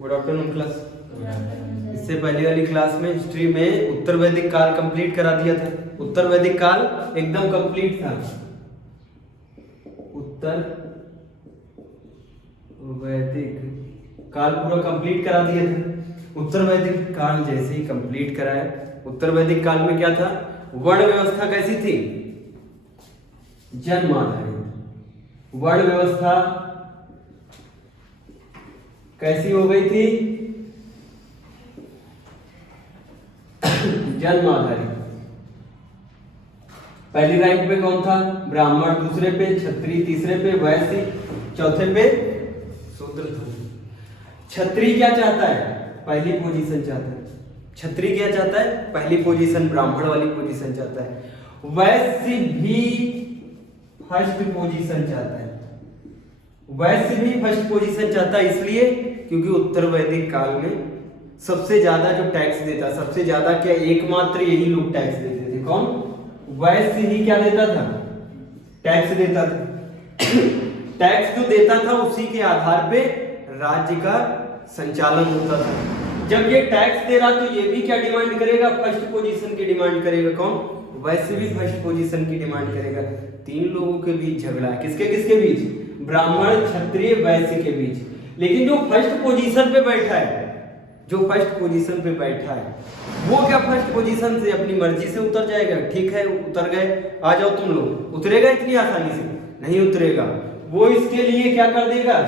Good afternoon class. इससे पहले वाली क्लास में हिस्ट्री में उत्तर वैदिक काल कंप्लीट करा दिया था। उत्तर वैदिक काल एकदम कंप्लीट था। उत्तर वैदिक काल पूरा कंप्लीट करा दिया था। उत्तर वैदिक काल जैसे ही कंप्लीट कराया, उत्तर वैदिक काल में क्या था, वर्ण व्यवस्था कैसी थी, जन्म आधारित। वर्ण व्यवस्था कैसी हो गई थी, जन्म आधारित। पहली रैंक पे कौन था, ब्राह्मण, दूसरे पे क्षत्रिय, तीसरे पे वैश्य, चौथे पे शूद्र था। क्षत्रिय क्या चाहता है, पहली पोजीशन चाहता है। क्षत्रिय क्या चाहता है, पहली पोजीशन, ब्राह्मण वाली पोजीशन चाहता है। वैश्य भी फर्स्ट पोजीशन चाहता है। वैश्य भी फर्स्ट पोजीशन चाहता है, इसलिए क्योंकि उत्तर वैदिक काल में सबसे ज्यादा जो टैक्स देता, सबसे ज्यादा क्या, एकमात्र यही लोग टैक्स देते थे। कौन, वैश्य ही क्या देता था, टैक्स देता था। टैक्स जो देता था उसी के आधार पे राज्य का संचालन होता था। जब ये टैक्स दे रहा तो ये भी क्या डिमांड करेगा, फर्स्ट पोजीशन की डिमांड करेगा। कौन, वैश्य भी फर्स्ट पोजीशन की डिमांड करेगा। तीन लोगों के बीच झगड़ा है, किसके किसके बीच, ब्राह्मण, क्षत्रिय, वैश्य के बीच। लेकिन जो फर्स्ट पोजीशन पे बैठा है, जो फर्स्ट पोजीशन पे बैठा है, वो क्या फर्स्ट पोजीशन से अपनी मर्जी से उतर जाएगा, ठीक है उतर गए, आ जाओ तुम लोग, उतरेगा इतनी आसानी से, नहीं उतरेगा। वो इसके लिए क्या कर देगा,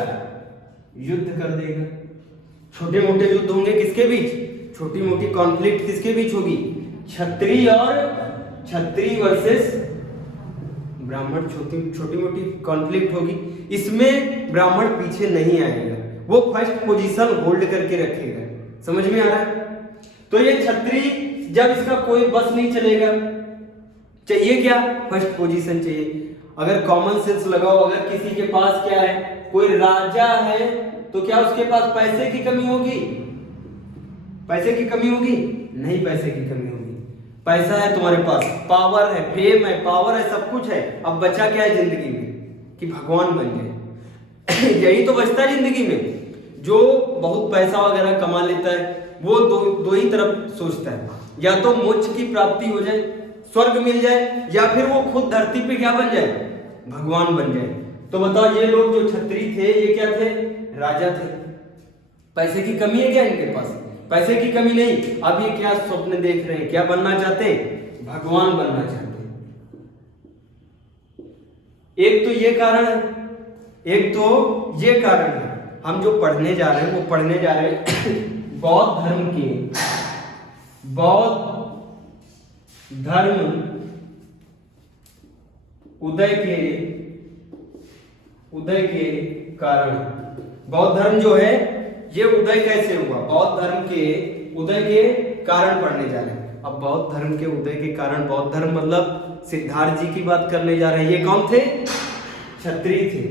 युद्ध कर देगा। छोटे मोटे युद्ध होंगे किसके बीच, छोटी मोटी कॉन्फ्लिक्ट किसके बीच होगी, क्षत्रिय और क्षत्रिय वर्सेस ब्राह्मण, छोटी मोटी कॉन्फ्लिक्ट होगी। इसमें ब्राह्मण पीछे नहीं आएगा, वो फर्स्ट पोजीशन होल्ड करके रखेगा। समझ में आ रहा है। तो ये क्षत्रिय जब इसका कोई बस नहीं चलेगा, चाहिए क्या, फर्स्ट पोजीशन चाहिए। अगर कॉमन सेंस लगाओ, अगर किसी के पास क्या है, कोई राजा है, तो क्या उसके पास पैसे की कमी होगी, पैसे की कमी होगी, नहीं पैसे की कमी होगी। पैसा है तुम्हारे पास, पावर है, फेम है, पावर है, सब कुछ है। अब बचा क्या है जिंदगी में, कि भगवान बन जाए। यही तो बचता है जिंदगी में। जो बहुत पैसा वगैरह कमा लेता है वो दो ही तरफ सोचता है, या तो मोक्ष की प्राप्ति हो जाए, स्वर्ग मिल जाए, या फिर वो खुद धरती पे क्या बन जाए, भगवान बन जाए। तो बताओ ये लोग जो क्षत्रिय थे ये क्या थे, राजा थे। पैसे की कमी है क्या इनके पास, पैसे की कमी नहीं। अब ये क्या स्वप्न देख रहे हैं, क्या बनना चाहते हैं, भगवान बनना चाहते हैं। एक तो ये कारण है, एक तो ये कारण है। हम जो पढ़ने जा रहे हैं वो पढ़ने जा रहे हैं बौद्ध धर्म के, बौद्ध धर्म उदय के कारण। बौद्ध धर्म जो है ये उदय कैसे हुआ, बौद्ध धर्म के उदय के कारण पढ़ने जा रहे हैं। अब बौद्ध धर्म के उदय के कारण, बौद्ध धर्म मतलब सिद्धार्थ जी की बात करने जा रहे हैं। ये कौन थे, क्षत्रिय थे।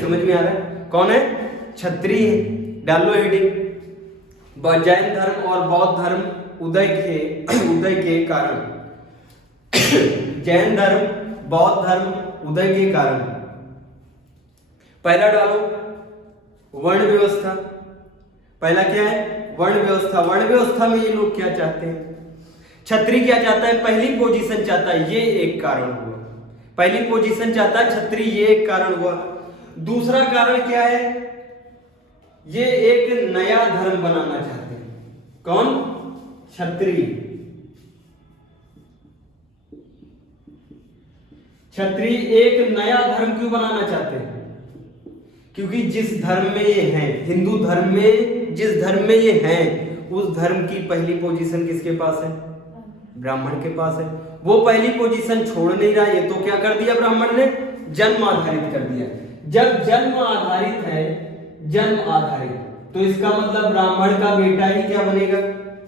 समझ में आ रहा है, कौन है, क्षत्रिय। डालो हेडिंग, जैन धर्म और बौद्ध धर्म उदय के कारण। जैन धर्म, बौद्ध धर्म उदय के कारण। पहला डालो वर्ण व्यवस्था। पहला क्या है, वर्ण व्यवस्था। वर्ण व्यवस्था में ये लोग क्या चाहते हैं, क्षत्रिय क्या चाहता है, पहली पोजीशन चाहता है, ये एक कारण हुआ। पहली पोजीशन चाहता है क्षत्रिय, ये एक कारण हुआ। दूसरा कारण क्या है, ये एक नया धर्म बनाना चाहते हैं। कौन, क्षत्रिय। क्षत्रिय एक नया धर्म क्यों बनाना चाहते हैं, क्योंकि जिस धर्म में ये हैं, हिंदू धर्म में जिस धर्म में ये हैं, उस धर्म की पहली पोजीशन किसके पास है, ब्राह्मण के पास है। वो पहली पोजीशन छोड़ नहीं रहा, ये तो क्या कर दिया ब्राह्मण ने, जन्म आधारित कर दिया। जब जन्म आधारित है, जन्म आधारित, तो इसका मतलब ब्राह्मण का बेटा ही क्या बनेगा,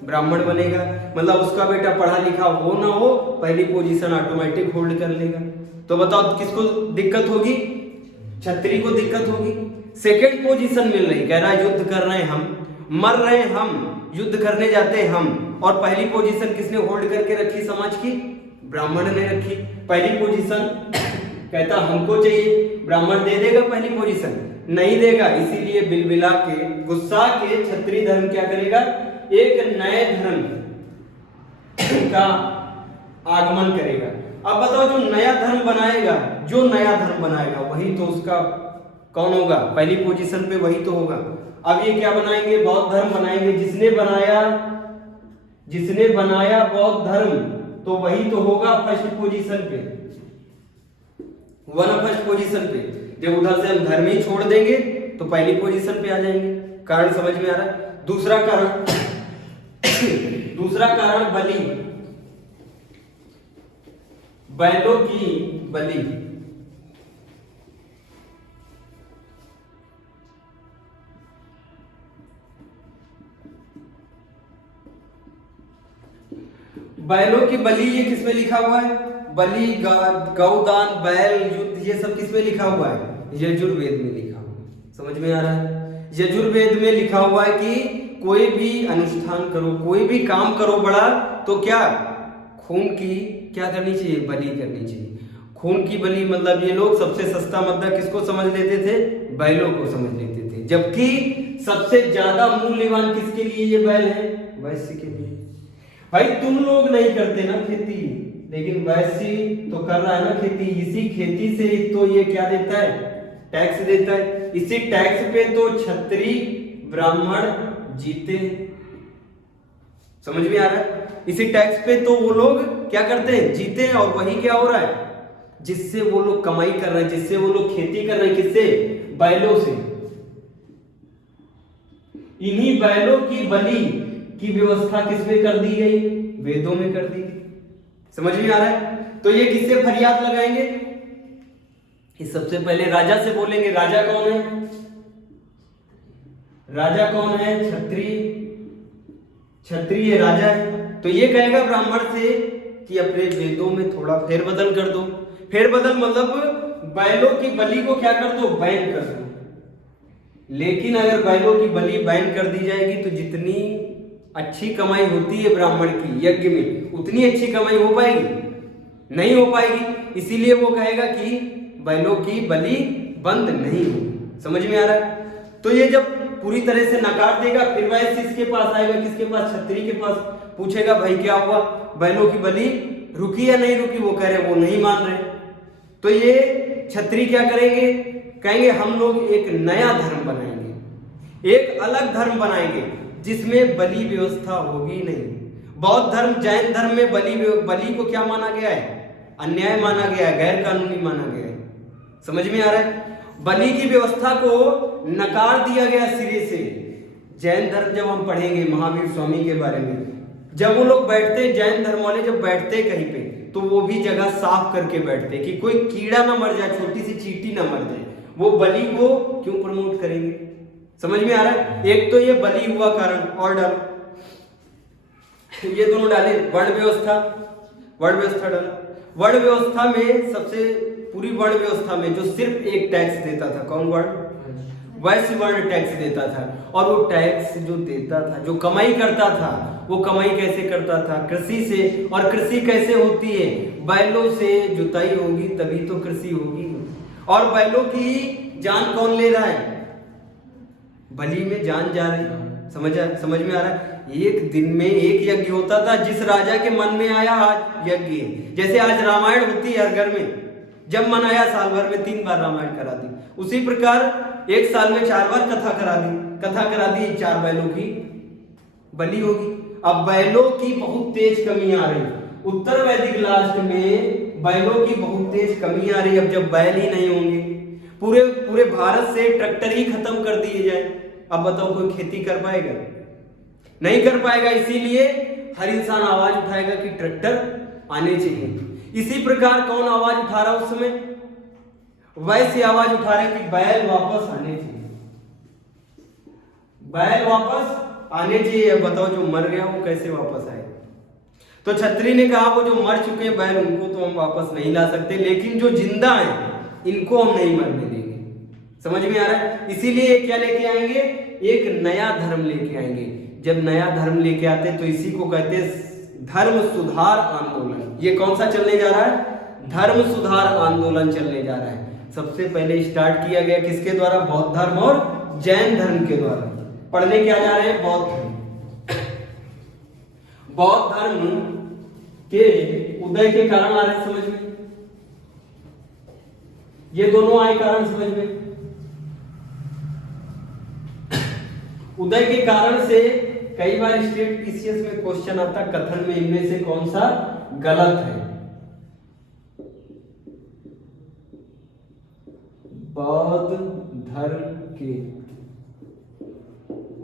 ब्राह्मण बनेगा। मतलब उसका बेटा पढ़ा लिखा हो ना हो, पहली पोजीशन ऑटोमेटिक होल्ड कर लेगा। तो बताओ किसको दिक्कत होगी, क्षत्रिय को दिक्कत होगी। सेकंड पोजीशन मिल रही, कह रहा है युद्ध कर रहे हैं हम, मर रहे हैं हम, युद्ध करने जाते हैं हम, और पहली पोजीशन किसने होल्ड करके रखी समाज की, ब्राह्मण ने रखी। पहली पोजीशन कहता हमको चाहिए, ब्राह्मण दे देगा पहली पोजीशन, नहीं देगा। इसीलिए बिलबिला के, गुस्सा के क्षत्रिय धर्म क्या करेगा, एक नए धर्म का आगमन करेगा। अब बताओ जो नया धर्म बनाएगा, जो नया धर्म बनाएगा वही तो उसका कौन होगा, पहली पोजीशन पे वही तो होगा। अब ये क्या बनाएंगे, बौद्ध धर्म बनाएंगे। जिसने बनाया बौद्ध धर्म तो वही तो होगा फर्स्ट पोजीशन पे, वन फर्स्ट पोजीशन पे। जब उधर से हम धर्म ही छोड़ देंगे तो पहली पोजीशन पे आ जाएंगे। कारण समझ में आ रहा है। दूसरा कारण बलि, बैलों की बलि। बैलों की बलि, ये किसमें लिखा हुआ है, बलि, गौदान, बैल, युद्ध, ये सब किसमें लिखा हुआ है, यजुर्वेद में लिखा हुआ है। समझ में आ रहा है। यजुर्वेद में लिखा हुआ है कि कोई भी अनुष्ठान करो, कोई भी काम करो बड़ा, तो क्या खून की क्या करनी चाहिए, बलि करनी चाहिए। खून की बलि मतलब ये लोग सबसे सस्ता मुद्दा किसको समझ लेते थे, बैलों को समझ लेते थे। जबकि सबसे ज्यादा मूल्यवान किसके लिए ये बैल है, वैश्य के लिए। भाई तुम लोग नहीं करते ना खेती, लेकिन वैश्य तो कर रहा है ना खेती। इसी खेती से तो ये क्या देता है, टैक्स देता है। इसी टैक्स पे तो क्षत्रिय ब्राह्मण जीते। समझ में आ रहा है। इसी टैक्स पे तो वो लोग क्या करते हैं, जीते हैं। और वही क्या हो रहा है, जिससे वो लोग कमाई कर रहे हैं, जिससे वो लोग खेती कर रहे हैं, किससे, बैलों से। इन्हीं बैलों की बलि की व्यवस्था किसमें कर दी गई, वेदों में कर दी गई। समझ में आ रहा है। तो ये किससे फरियाद लगाएंगे, इस सबसे पहले राजा से बोलेंगे। राजा कौन है, राजा कौन है, क्षत्रिय राजा है। तो ये कहेगा ब्राह्मण से कि अपने वेदों में थोड़ा फेरबदल कर दो। फेरबदल मतलब बैलों की बलि को क्या कर दो, बैन कर दो। लेकिन अगर बैलों की बलि बैन कर दी जाएगी तो जितनी अच्छी कमाई होती है ब्राह्मण की यज्ञ में, उतनी अच्छी कमाई हो पाएगी, नहीं हो पाएगी। इसीलिए वो कहेगा कि बैलों की बलि बंद नहीं होगी। समझ में आ रहा है। तो ये जब पूरी तरह से नकार देगा, फिर वैश्य इसके पास आएगा, किसके पास, क्षत्रिय के पास, पूछेगा भाई क्या हुआ, बैलों की बलि रुकी या नहीं रुकी। वो कह रहे वो नहीं मान रहे। तो ये क्षत्रिय क्या करेंगे, कहेंगे हम लोग एक नया धर्म बनाएंगे, एक अलग धर्म बनाएंगे जिसमें बलि व्यवस्था होगी नहीं। बौद्ध धर्म, जैन धर्म में बलि को क्या माना गया है, अन्याय माना गया है, गैर कानूनी माना गया है। समझ में आ रहा है। बलि की व्यवस्था को नकार दिया गया सिरे से। जैन धर्म जब हम पढ़ेंगे महावीर स्वामी के बारे में, जब वो लोग बैठते, जैन धर्म वाले जब बैठते कहीं पे, तो वो भी जगह साफ करके बैठते कि कोई कीड़ा ना मर जाए, छोटी सी चींटी ना मर जाए। वो बलि को क्यों प्रमोट करेंगे। समझ में आ रहा है। एक तो ये बलि हुआ कारण, और डाल ये दोनों डाले, वर्ण व्यवस्था डाला। वर्ण व्यवस्था में सबसे, पूरी वर्ण व्यवस्था में जो सिर्फ एक टैक्स देता था, कौन वर्ण, वैश्य वर्ण टैक्स देता था। और वो टैक्स जो देता था, जो कमाई करता था, वो कमाई कैसे करता था, कृषि से। और कृषि कैसे होती है, बैलों से जुताई होगी तभी तो कृषि होगी। और बैलों की जान कौन ले रहा है, बलि में जान जा रही है। समझ में आ रहा है। एक दिन में एक यज्ञ होता था, जिस राजा के मन में आया आज यज्ञ। जैसे आज रामायण होती है हर घर में, जब मन आया साल भर में 3 बार रामायण करा दी। उसी प्रकार एक साल में 4 बार कथा करा दी 4 बैलों की बलि होगी। अब बैलों की बहुत तेज कमी आ रही, उत्तर वैदिक लास्ट में बैलों की बहुत तेज कमी आ रही। अब जब बैल ही नहीं होंगे, पूरे भारत से ट्रैक्टर ही खत्म कर दिए जाए, अब बताओ कोई खेती कर पाएगा, नहीं कर पाएगा। इसीलिए हर इंसान आवाज उठाएगा कि ट्रैक्टर आने चाहिए। इसी प्रकार कौन आवाज उठा रहा उस समय, वैसे आवाज उठा रहे कि बैल वापस आने चाहिए, बैल वापस आने चाहिए। अब बताओ जो मर गया वो कैसे वापस आएगा। तो क्षत्रिय ने कहा वो जो मर चुके हैं बैल, उनको तो हम वापस नहीं ला सकते, लेकिन जो जिंदा हैं इनको हम नहीं मरने देंगे। समझ में आ रहा है। इसीलिए क्या लेके आएंगे, एक नया धर्म लेके आएंगे। जब नया धर्म लेके आते तो इसी को कहते हैं धर्म सुधार आंदोलन। ये कौन सा चलने जा रहा है, धर्म सुधार आंदोलन चलने जा रहा है। सबसे पहले स्टार्ट किया गया किसके द्वारा? बौद्ध धर्म और जैन धर्म के द्वारा। पढ़ने क्या जा रहे हैं? बौद्ध धर्म। बौद्ध धर्म के उदय के कारण आ रहे हैं समझ में, ये दोनों आए कारण समझ में। उदय के कारण से कई बार स्टेट पीसीएस में क्वेश्चन आता कथन में इनमें से कौन सा गलत है। बौद्ध धर्म के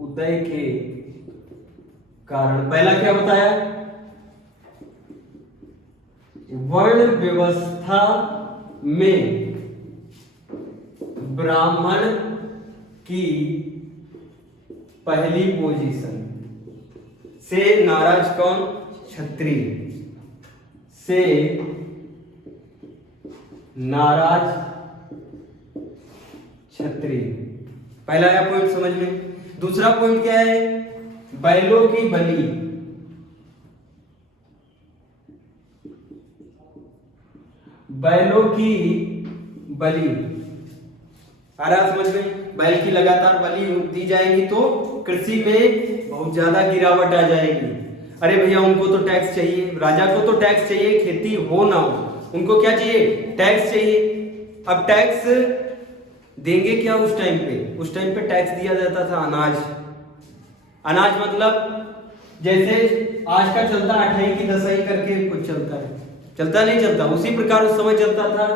उदय के कारण पहला क्या बताया? वर्ण व्यवस्था में ब्राह्मण की पहली पोजीशन से नाराज कौन? क्षत्रिय से नाराज क्षत्रिय। पहला या पॉइंट समझ में। दूसरा पॉइंट क्या है? बैलों की बलि। बैलों की बलि आ रहा समझ में। बैल की लगातार बलि दी जाएगी तो कृषि में बहुत ज्यादा गिरावट आ जाएगी। अरे भैया उनको तो टैक्स चाहिए, राजा को तो टैक्स चाहिए, खेती हो ना हो उनको क्या चाहिए? टैक्स चाहिए। अब टैक्स देंगे क्या उस टाइम पे? उस टाइम पे टैक्स दिया जाता था अनाज। अनाज मतलब जैसे आज का चलता 8 की 10 करके कुछ चलता है, चलता नहीं चलता, उसी प्रकार उस समय चलता था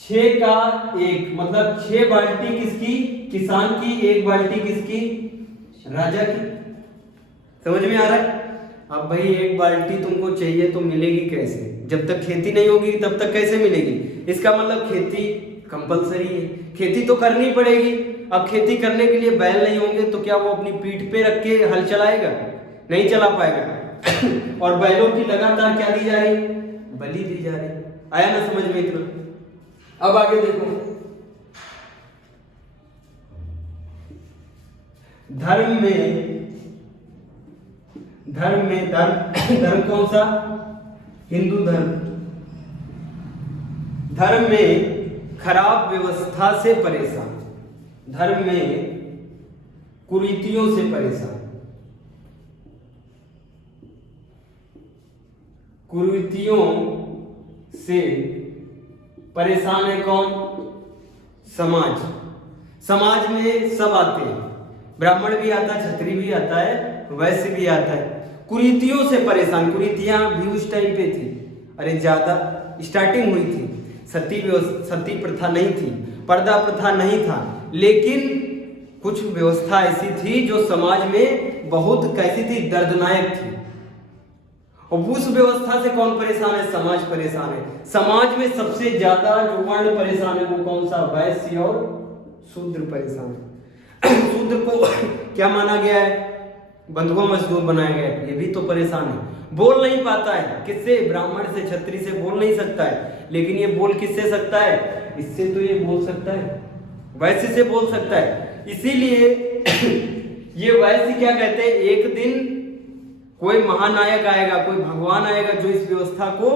6 का 1 मतलब 6 बाल्टी किसकी? किसान की, 1 बाल्टी किसकी? राजा की। समझ में आ रहा है? अब भाई 1 बाल्टी तुमको चाहिए तो मिलेगी कैसे? जब तक खेती नहीं होगी तब तक कैसे मिलेगी? इसका मतलब खेती कंपलसरी है, खेती तो करनी पड़ेगी। अब खेती करने के लिए बैल नहीं होंगे तो क्या वो अपनी पीठ पे रख के हल चलाएगा? नहीं चला पाएगा। और बैलों की लगातार क्या दी जा रही? बलि दी जा रही। आया ना समझ में इतना? अब आगे देखो, धर्म में धर्म कौन सा? हिंदू धर्म। धर्म में खराब व्यवस्था से परेशान, धर्म में कुरीतियों से परेशान। कुरीतियों से परेशान है कौन? समाज। समाज में सब आते हैं, ब्राह्मण भी आता है, क्षत्रिय भी आता है, वैश्य भी आता है। कुरीतियों से परेशान। कुरीतियां भी उस टाइम पे थी, अरे ज्यादा स्टार्टिंग हुई थी। सती प्रथा नहीं थी, पर्दा प्रथा नहीं था, लेकिन कुछ व्यवस्था ऐसी थी जो समाज में बहुत कैसी थी? दर्दनायक थी। और उस व्यवस्था से कौन परेशान है? समाज परेशान है। समाज में सबसे ज्यादा जो वर्ण परेशान है वो कौन सा? वैश्य और शूद्र परेशान है। शूद्र को क्या माना गया है? बंधुआ मजदूर बनाया गया है। ये भी तो परेशान है, बोल नहीं पाता है। किससे? ब्राह्मण से, क्षत्रिय से बोल नहीं सकता है, लेकिन ये बोल किससे सकता है? इससे तो ये बोल सकता है, वैश्य से बोल सकता है। इसीलिए ये वैश्य क्या कहते हैं? एक दिन कोई महानायक आएगा, कोई भगवान आएगा जो इस व्यवस्था को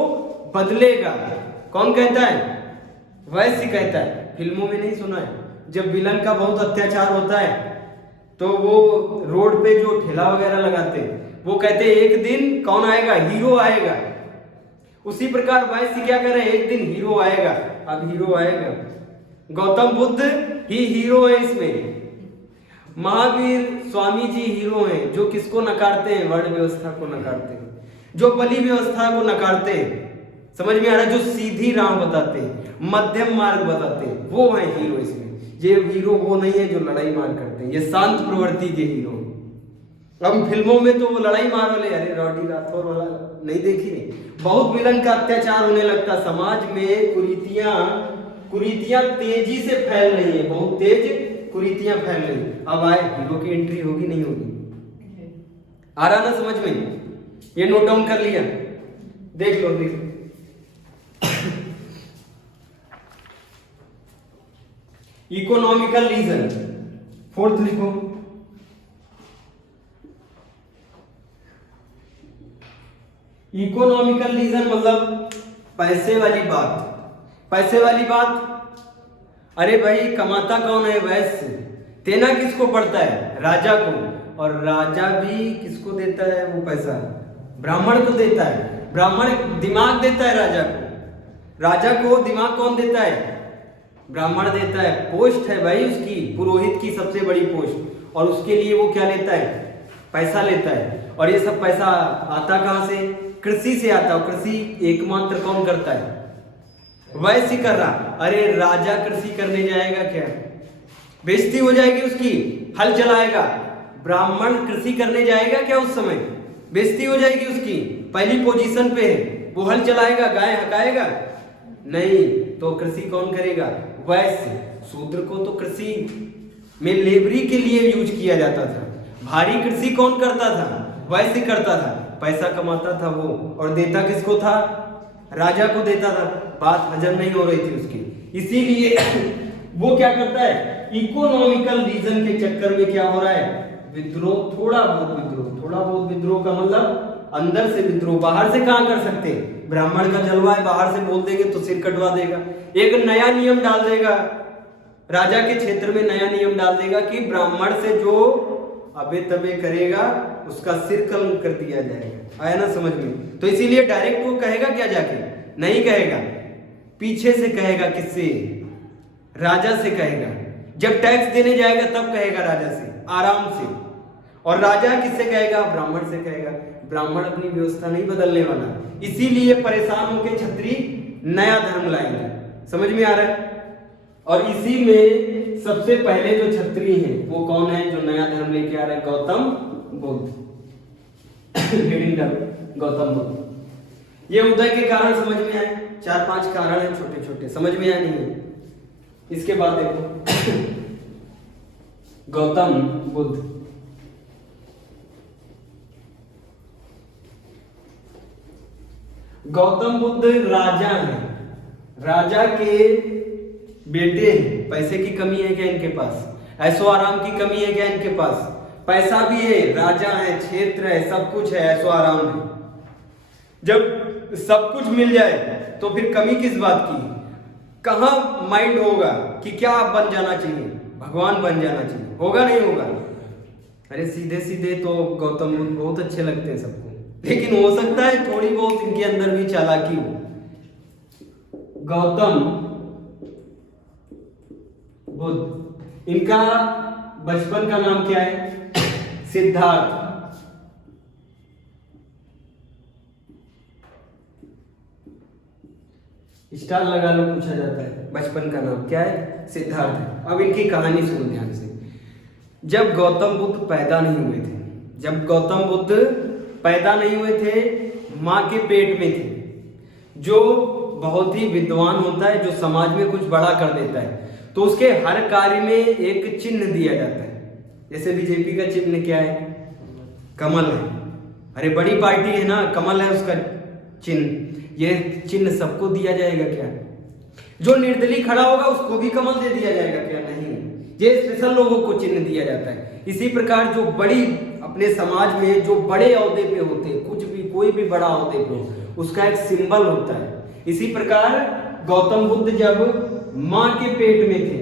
बदलेगा। कौन कहता है? वैश्य कहता है। फिल्मों में नहीं सुना है? जब विलन का बहुत अत्याचार होता है तो वो रोड पे जो ठेला वगैरह लगाते हैं वो कहते हैं एक दिन कौन आएगा? हीरो आएगा। उसी प्रकार वैश्य क्या कर रहे हैं? एक दिन हीरो आएगा। अब हीरो आएगा, गौतम बुद्ध ही हीरो है इसमें। महावीर स्वामी जी हीरो हैं जो किसको नकारते हैं? वर्ण व्यवस्था को नकारते हैं, जो बलि व्यवस्था को नकारते हैं। समझ में आ रहा है? जो सीधी राह बताते हैं, मध्यम मार्ग बताते हैं, वो है हीरो इसमें। ये हीरो वो नहीं है जो लड़ाई मार करते हैं, ये शांत प्रवृत्ति के हीरो। अब फिल्मों में तो वो लड़ाई मार वाले, अरे रॉडी राठौर वाला नहीं देखी नहीं? बहुत विलन का अत्याचार होने लगता। समाज में कुरीतियां तेजी से फैल रही है, बहुत तेज कुरीतियां फैल रही। अब आए हीरो की एंट्री होगी नहीं होगी? आ रहा ना समझ में? ये नोट डाउन कर लिया? देख लो देख लो। इकोनॉमिकल रीजन, 4th लिखो। इकोनॉमिकल रीजन मतलब पैसे वाली बात। पैसे वाली बात अरे भाई कमाता कौन है? वैश्य। देना किसको पड़ता है? राजा को। और राजा भी किसको देता है वो पैसा? ब्राह्मण को देता है। ब्राह्मण दिमाग देता है राजा को। राजा को दिमाग कौन देता है? ब्राह्मण देता है। पोस्ट है भाई उसकी, पुरोहित की सबसे बड़ी पोस्ट, और उसके लिए वो क्या लेता है? पैसा लेता है। और ये सब पैसा आता कहां से? कृषि से आता है। कृषि एकमात्र कौन करता है? वैश्य कर रहा। अरे राजा कृषि करने जाएगा क्या? बेइज्जती हो जाएगी उसकी। हल चलाएगा। ब्राह्मण कृषि करने जाएगा क्या उस समय? बेइज्जती हो जाएगी उसकी। पहली पोजीशन पे है, वो हल चलाएगा, गाय हकाएगा नहीं। तो कृषि कौन करेगा? वैश्य। शूद्र को तो कृषि में लेबरी के लिए यूज किया जाता था। भारी कृषि कौन करता था? वैश्य करता था। पैसा कमाता था वो, और देता किसको था? राजा को देता था। बात हजम नहीं हो रही थी उसकी, इसीलिए वो क्या करता है? इकोनॉमिकल रीजन के चक्कर में क्या हो रहा है? विद्रोह, थोड़ा बहुत विद्रोह। थोड़ा बहुत विद्रोह का मतलब अंदर से विद्रोह। बाहर से कहां कर सकते? ब्राह्मण का जलवा है, बाहर से बोल देंगे तो सिर कटवा देगा। एक नया नियम डाल देगा राजा के क्षेत्र में, नया नियम डाल देगा कि ब्राह्मण से जो अबे तबे करेगा उसका सिर कलम कर दिया जाएगा। आया ना समझ में? तो इसीलिए डायरेक्ट वो कहेगा क्या? जाके नहीं कहेगा, पीछे से कहेगा। किससे? राजा से कहेगा। जब टैक्स देने जाएगा तब कहेगा राजा से, आराम से। और राजा किससे कहेगा? ब्राह्मण से कहेगा। ब्राह्मण अपनी व्यवस्था नहीं बदलने वाला, इसीलिए परेशान होकर क्षत्रिय नया धर्म लाएंगे। समझ में आ रहा है? और इसी में सबसे पहले जो क्षत्रिय हैं वो कौन है जो नया धर्म लेके आ रहे हैं? गौतम बुद्ध। गौतम बुद्ध। ये उदय के कारण समझ में आए। 4-5 कारण है छोटे छोटे, समझ में आए नहीं है? इसके बाद देखो गौतम बुद्ध। गौतम बुद्ध राजा हैं, राजा के बेटे हैं। पैसे की कमी है क्या इनके पास? ऐशो आराम की कमी है क्या इनके पास? पैसा भी है, राजा है, क्षेत्र है, सब कुछ है, ऐशो आराम है। जब सब कुछ मिल जाए तो फिर कमी किस बात की? कहां माइंड होगा कि क्या बन जाना चाहिए? भगवान बन जाना चाहिए। होगा नहीं होगा? अरे सीधे सीधे तो गौतम बुद्ध बहुत अच्छे लगते हैं सबको, लेकिन हो सकता है थोड़ी बहुत इनके अंदर भी चालाकी हो। गौतम बुद्ध, इनका बचपन का नाम क्या है? सिद्धार्थ। स्टार लगा लो, पूछा जाता है। बचपन का नाम क्या है? सिद्धार्थ है। अब इनकी कहानी सुनो ध्यान से। जब गौतम बुद्ध पैदा नहीं हुए थे, जब गौतम बुद्ध पैदा नहीं हुए थे, माँ के पेट में थे, जो बहुत ही विद्वान होता है, जो समाज में कुछ बड़ा कर देता है, तो उसके हर कार्य में एक चिन्ह दिया जाता है। जैसे बीजेपी का चिन्ह क्या है? कमल है। अरे बड़ी पार्टी है ना, कमल है उसका चिन्ह। ये चिन्ह सबको दिया जाएगा क्या? जो निर्दलीय खड़ा होगा उसको भी कमल दे दिया जाएगा क्या? नहीं, ये स्पेशल लोगों को चिन्ह दिया जाता है। इसी प्रकार जो बड़ी अपने समाज में जो बड़े ओहदे पे होते, कुछ भी कोई भी बड़ा ओहदे पे हो, उसका एक सिंबल होता है। इसी प्रकार गौतम बुद्ध जब मां के पेट में थे,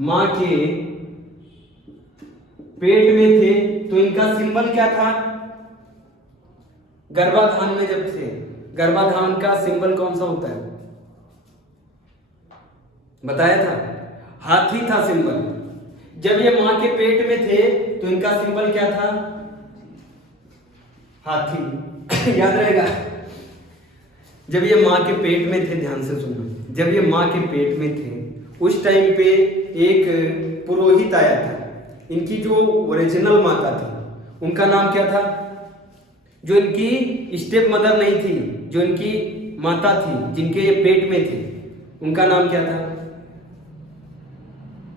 मां के पेट में थे, तो इनका सिंबल क्या था? गर्भाधान में जब थे, गर्भाधान का सिंबल कौन सा होता है? बताया था, हाथी था सिंबल। जब ये मां के पेट में थे तो इनका सिंबल क्या था? हाथी। याद रहेगा। जब ये मां के पेट में थे, ध्यान से सुनना, जब ये मां के पेट में थे उस टाइम पे एक पुरोहित आया था। इनकी जो ओरिजिनल माता थी उनका नाम क्या था? जो इनकी स्टेप मदर नहीं थी, जो इनकी माता थी जिनके ये पेट में थे, उनका नाम क्या था?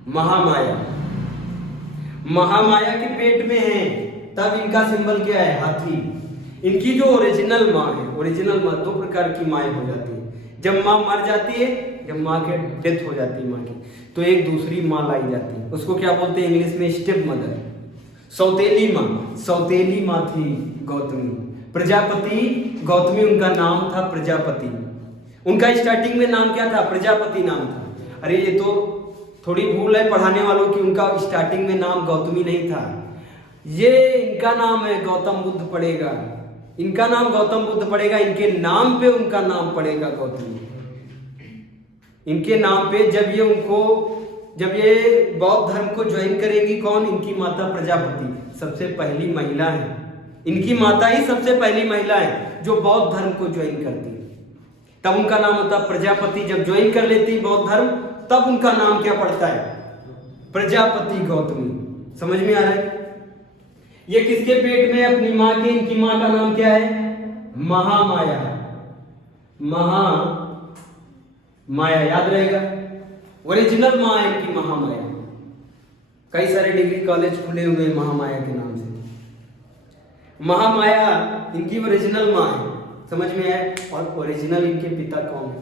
महामाया। महामाया के पेट में है, तब इनका सिंबल क्या है? हाथी। इनकी जो ओरिजिनल माँ है, ओरिजिनल माँ, 2 प्रकार की माएँ हो जाती है। जब माँ मर जाती है, जब माँ के डेथ हो जाती है माँ की, तो एक दूसरी माँ लाई जाती है। उसको क्या बोलते हैं इंग्लिश में? Step mother. सौतेली माँ, सौतेली माँ थी गौतमी। प्रजापति गौतमी उनका नाम था, प्रजापति। उनका स्टार्टिंग में नाम क्या था? प्रजापति नाम था। अरे ये तो थोड़ी भूल है पढ़ाने वालों की, उनका स्टार्टिंग में नाम गौतमी नहीं था, ये इनका नाम है गौतम बुद्ध पड़ेगा, इनका नाम गौतम बुद्ध पड़ेगा, इनके नाम पे उनका नाम पड़ेगा गौतमी। इनके नाम पे जब ये बौद्ध धर्म को ज्वाइन करेगी, कौन? इनकी माता प्रजापति सबसे पहली महिला है, इनकी माता ही सबसे पहली महिला है जो बौद्ध धर्म को ज्वाइन करती है। तब उनका नाम होता प्रजापति। जब ज्वाइन कर लेती बौद्ध धर्म तब उनका नाम क्या पड़ता है? प्रजापति गौतमी। समझ में आ रहा है? ये किसके पेट में? अपनी माँ के। इनकी माँ का नाम क्या है? महामाया। महामाया याद रहेगा, ओरिजिनल माँ है इनकी महामाया। कई सारे डिग्री कॉलेज खुले हुए हैं महामाया के नाम से। महामाया इनकी ओरिजिनल माँ है, समझ में है? और ओरिजिनल इनके पिता कौन है?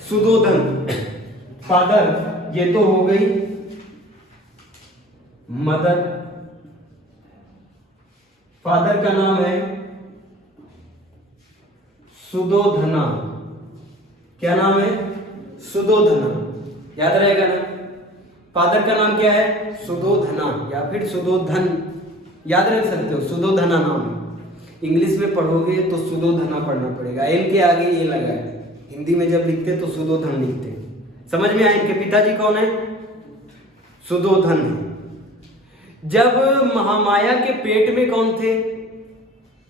सुदोधन। फादर ये तो हो गई मदर। फादर का नाम है सुदोधना। क्या नाम है? सुदोधना। याद रहेगा ना? फादर का नाम क्या है? सुदोधना या फिर सुदोधन, याद रख सकते हो, सुदोधना नाम है। इंग्लिश में पढ़ोगे तो सुदोधना पढ़ना पड़ेगा, एल के आगे ये लगा है। हिंदी में जब लिखते तो सुदोधन लिखते। समझ में आए? इनके पिताजी कौन है? सुदोधन। जब महामाया के पेट में कौन थे?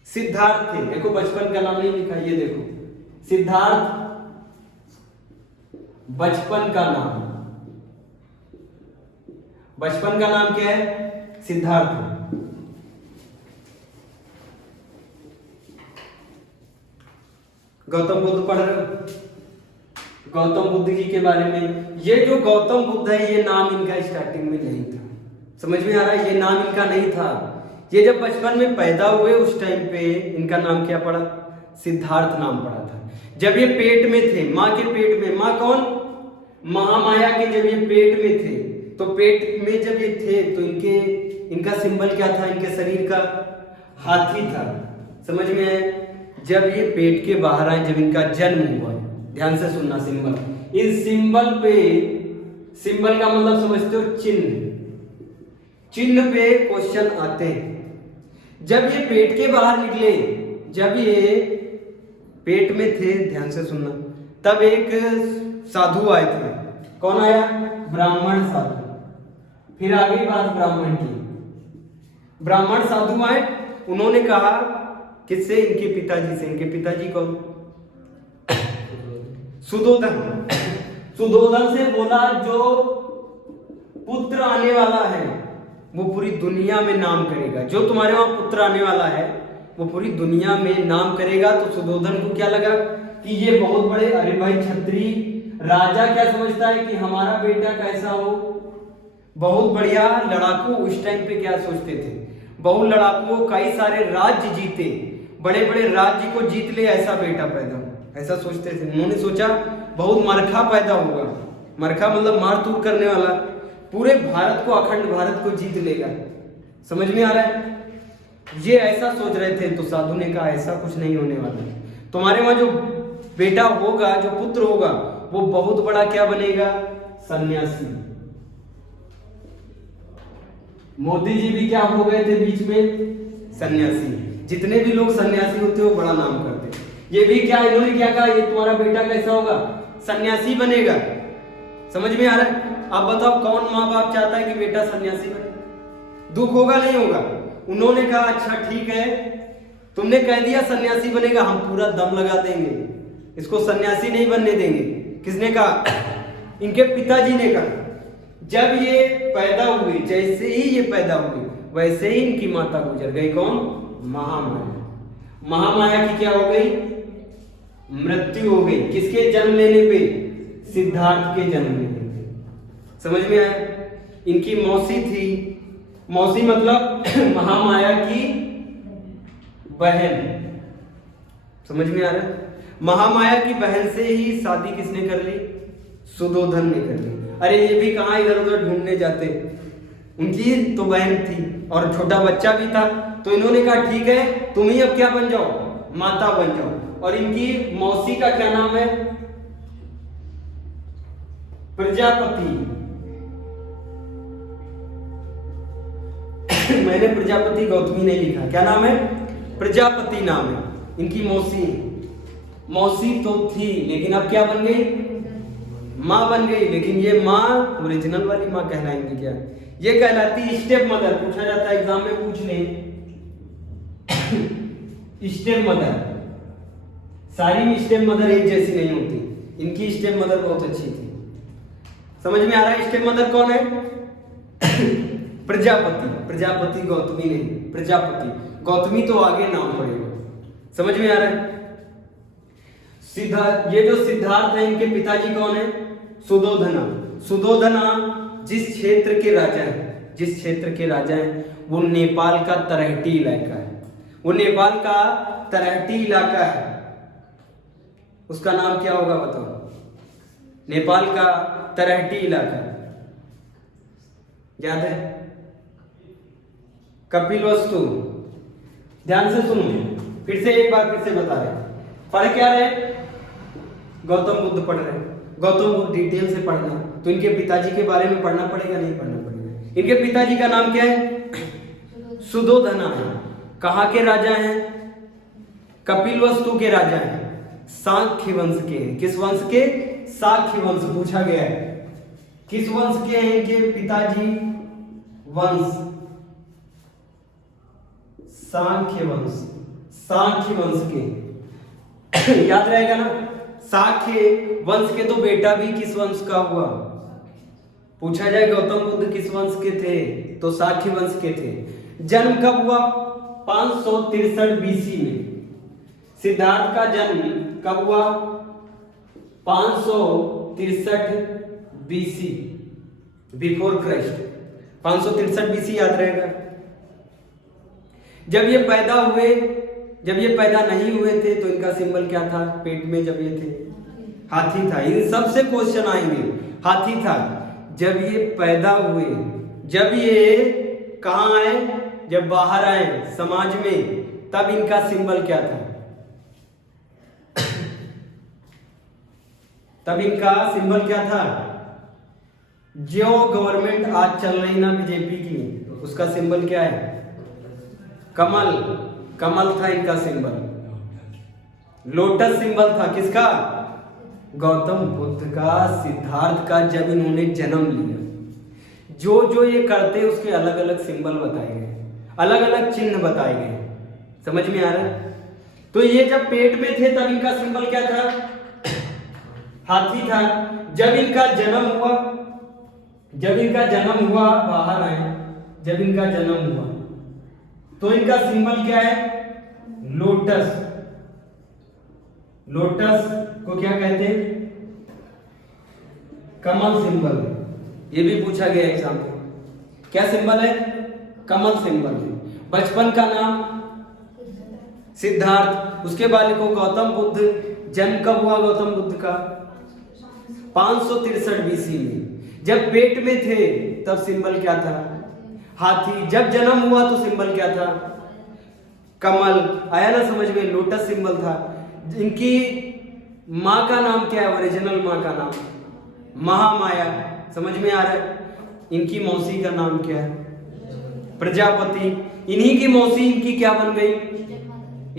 सिद्धार्थ थे। देखो बचपन का नाम नहीं लिखा, ये देखो सिद्धार्थ बचपन का नाम। बचपन का नाम क्या है? सिद्धार्थ। गौतम बुद्ध पढ़ रहे हो? गौतम बुद्ध जी के बारे में, ये जो गौतम बुद्ध है ये नाम इनका स्टार्टिंग में नहीं था। समझ में आ रहा है? ये नाम इनका नहीं था। ये जब बचपन में पैदा हुए उस टाइम पे इनका नाम क्या पड़ा? सिद्धार्थ नाम पड़ा था। जब ये पेट में थे, माँ के पेट में, माँ कौन? महामाया के जब ये पेट में थे, तो पेट में जब ये थे तो इनका सिंबल क्या था? इनके शरीर का हाथी था। समझ में आए? जब ये पेट के बाहर आए, जब इनका जन्म हुआ, ध्यान से सुनना सिंबल। इस सिंबल पे, सिंबल का मतलब समझते हो? चिन्ह। चिन्ह पे क्वेश्चन आते हैं। जब ये पेट के बाहर निकले, जब ये पेट में थे, ध्यान से सुनना, तब एक साधु आए थे। कौन आया? ब्राह्मण साधु। फिर आगे बात ब्राह्मण की। ब्राह्मण साधु आए, उन्होंने कहा किससे? इनके पिताजी से। इनके पिताजी कौन? सुदोधन। सुदोधन से बोला जो पुत्र आने वाला है वो पूरी दुनिया में नाम करेगा। जो तुम्हारे वहां पुत्र आने वाला है वो पूरी दुनिया में नाम करेगा। तो सुदोधन को क्या लगा कि ये बहुत बड़े, अरे भाई छत्री राजा क्या समझता है कि हमारा बेटा कैसा हो, बहुत बढ़िया लड़ाकू। उस टाइम पे क्या सोचते थे? बहुत लड़ाकू, कई सारे राज्य जीते, बड़े बड़े राज्य को जीत ले, ऐसा बेटा पैदा हो, ऐसा सोचते थे। उन्होंने सोचा बहुत मरखा पैदा होगा। मरखा मतलब मार तूर करने वाला, पूरे भारत को, अखंड भारत को जीत लेगा। समझ में आ रहा है? ये ऐसा सोच रहे थे। तो साधु ने कहा ऐसा कुछ नहीं होने वाला, तुम्हारे वहां जो बेटा होगा, जो पुत्र होगा, वो बहुत बड़ा क्या बनेगा? सन्यासी। मोदी जी भी क्या हो गए थे बीच में? सन्यासी। जितने भी लोग सन्यासी होते हैं वो बड़ा नाम करते हैं। ये भी क्या, इन्होंने क्या कहा? ये तुम्हारा बेटा कैसा होगा? सन्यासी बनेगा। समझ में आ रहा है? आप बताओ कौन माँ बाप चाहता है कि बेटा सन्यासी बने? दुख होगा नहीं होगा? उन्होंने कहा अच्छा ठीक है, तुमने कह दिया सन्यासी बनेगा, हम पूरा दम लगा देंगे, इसको सन्यासी नहीं बनने देंगे। किसने कहा? इनके पिताजी ने कहा। जब ये पैदा हुए, जैसे ही ये पैदा हुए वैसे ही इनकी माता गुजर गई। कौन? महामाया। महामाया की क्या हो गई? मृत्यु हो गई। किसके जन्म लेने पे? सिद्धार्थ के जन्म लेने पे। समझ में आया? इनकी मौसी थी, मौसी मतलब महामाया की बहन। समझ में आ रहा है? महामाया की बहन से ही शादी किसने कर ली? सुदोधन ने कर ली। अरे ये भी कहाँ इधर उधर ढूंढने जाते, उनकी तो बहन थी और छोटा बच्चा भी था। तो इन्होंने कहा ठीक है, तुम ही अब क्या बन जाओ? माता बन जाओ। और इनकी मौसी का क्या नाम है? प्रजापति। मैंने प्रजापति गौतमी नहीं लिखा, क्या नाम है? प्रजापति नाम है। इनकी मौसी तो थी, लेकिन अब क्या बन गई? माँ बन गई। लेकिन ये माँ ओरिजिनल वाली माँ कहलाएंगी क्या? ये कहलाती स्टेप मदर। पूछा जाता है एग्जाम में, पूछ ले स्टेप मदर। सारी स्टेप मदर एक जैसी नहीं होती, इनकी स्टेप मदर बहुत अच्छी थी। समझ में आ रहा है स्टेप मदर कौन है? प्रजापति गौतमी नहीं, प्रजापति। गौतमी तो आगे नाम पड़ेगा। समझ में आ रहा है? सिद्धार्थ, ये जो सिद्धार्थ है इनके पिताजी कौन है? सुधोधना जिस क्षेत्र के राजा हैं वो नेपाल का तरहटी इलाका है। वो नेपाल का तरहटी इलाका है, उसका नाम क्या होगा बताओ? नेपाल का तरहटी इलाका याद है? कपिलवस्तु। ध्यान से सुनो, फिर से एक बार फिर से बता रहे। पढ़ क्या रहे? गौतम बुद्ध पढ़ रहे। गौतम बुद्ध डिटेल से पढ़ना, तो इनके पिताजी के बारे में पढ़ना पड़ेगा, नहीं पढ़ना पड़ेगा? इनके पिताजी का नाम क्या है? सुधोधना है। कहाँ के राजा हैं? कपिलवस्तु के राजा हैं। सांख्य वंश के हैं। किस वंश के? सांख्य वंश। पूछा गया है किस वंश के हैं इनके पिताजी? वंश सांख्य वंश के। याद रहेगा ना? सांख्य वंश के तो बेटा भी किस वंश का हुआ? पूछा जाए गौतम बुद्ध किस वंश के थे, तो सांख्य वंश के थे। जन्म कब हुआ? 563 बीसी में। सिद्धार्थ का जन्म कब हुआ? 563 बीसी, बिफोर क्राइस्ट। 563 बीसी याद रहेगा। जब ये पैदा नहीं हुए थे तो इनका सिंबल क्या था? पेट में जब ये थे हाथी था। इन सबसे क्वेश्चन आएंगे। हाथी था। जब ये पैदा हुए, जब ये कहां आए? जब बाहर आए समाज में, तब इनका सिंबल क्या था? तब इनका सिंबल क्या था? जो गवर्नमेंट आज चल रही ना बीजेपी की, उसका सिंबल क्या है? कमल था इनका सिंबल। लोटस सिंबल था किसका? गौतम बुद्ध का, सिद्धार्थ का। जब इन्होंने जन्म लिया, जो ये करते उसके अलग अलग सिंबल बताए गए, अलग अलग चिन्ह बताए गए। समझ में आ रहा है? तो ये जब पेट में थे तब इनका सिंबल क्या था? हाथी था। जब इनका जन्म हुआ बाहर आए, जब इनका जन्म हुआ तो इनका सिंबल क्या है? लोटस को क्या कहते हैं? कमल सिंबल। ये भी पूछा गया एग्जाम में। क्या सिंबल है? कमल सिंबल है। बचपन का नाम सिद्धार्थ। उसके बाद को गौतम बुद्ध। जन्म कब हुआ गौतम बुद्ध का? 563 बीसी में। जब पेट में थे तब सिंबल क्या था? हाथी। जब जन्म हुआ तो सिंबल क्या था? कमल। आया ना समझ में? लोटस सिंबल था। इनकी माँ का नाम क्या है? ओरिजिनल माँ का नाम महामाया। समझ में आ रहा है? इनकी मौसी का नाम क्या है? प्रजापति। इन्हीं की मौसी इनकी क्या बन गई?